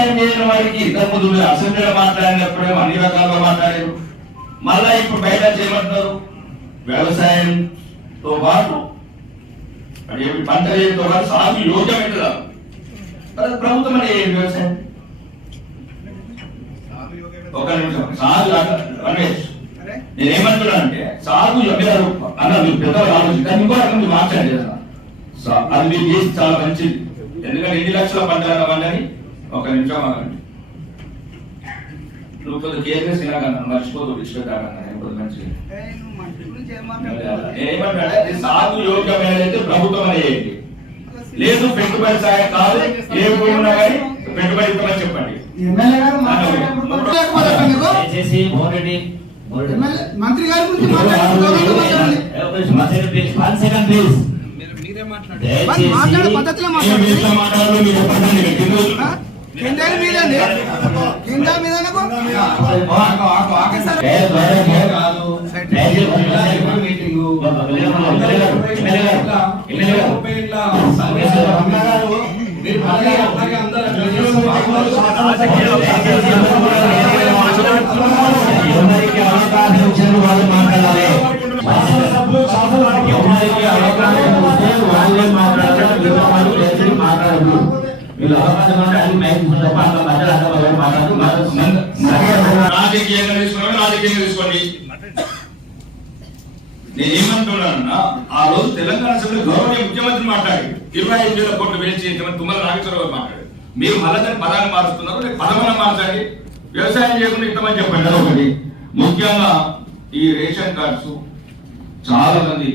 వ్యవసాయం చేయని వారికి ఇంతకుముందు అసెంబ్లీలో మాట్లాడినప్పుడే అన్ని రకాలుగా మాట్లాడారు. మళ్ళా ఇప్పుడు బయట చేయమంటారు. వ్యవసాయంతో పాటు పంట చేయడంతో పాటు సాగు యోగ్యమైన ప్రభుత్వం అనే వ్యవసాయం. ఒక నిమిషం సాగు రమేష్, నేనేమంటున్నానంటే సాగు అన్న మీరు పెద్దవాళ్ళు ఆలోచించి ఇంకో రకం మీరు మాట్లాడేది అది మీరు చేసి చాలా మంచిది. ఎందుకంటే 2 లక్షల పంటల పంటని ఒక నిమిషం ఆగండి. నువ్వు కొద్దిగా కేర్లెస్ మర్చిపోతూ విడిచిపెట్టాలన్నా మంచిది. ఏమంటే సాగు యోగ్యమైనదైతే ప్రభుత్వం అనేది లేదు, పెట్టుబడి సాయం కాదు, ఏ ఉన్నా కానీ పెట్టుబడి ఇవ్వమని చెప్పండి. మంత్రి గారి మాట్లాడే పద్ధతిలో మాట్లాడాలి. కింద మీద రాజకీయంగా తీసుకోండి. నేనేమంటున్నానన్నా, ఆ రోజు తెలంగాణ అసెంబ్లీ గౌరవనీయ ముఖ్యమంత్రి మాట్లాడి 25,000 కోట్లు వేస్ట్ చేయమని తుమ్మల నాగేశ్వరరావు గారు మాట్లాడారు. మీరు మళ్ళీ పదాన్ని మారుస్తున్నారు, పదమన మార్చండి, వ్యవసాయం చేయకుండా ఇస్తామని చెప్పండి. ఒకటి ముఖ్యంగా ఈ రేషన్ కార్డ్స్ చాలా మంది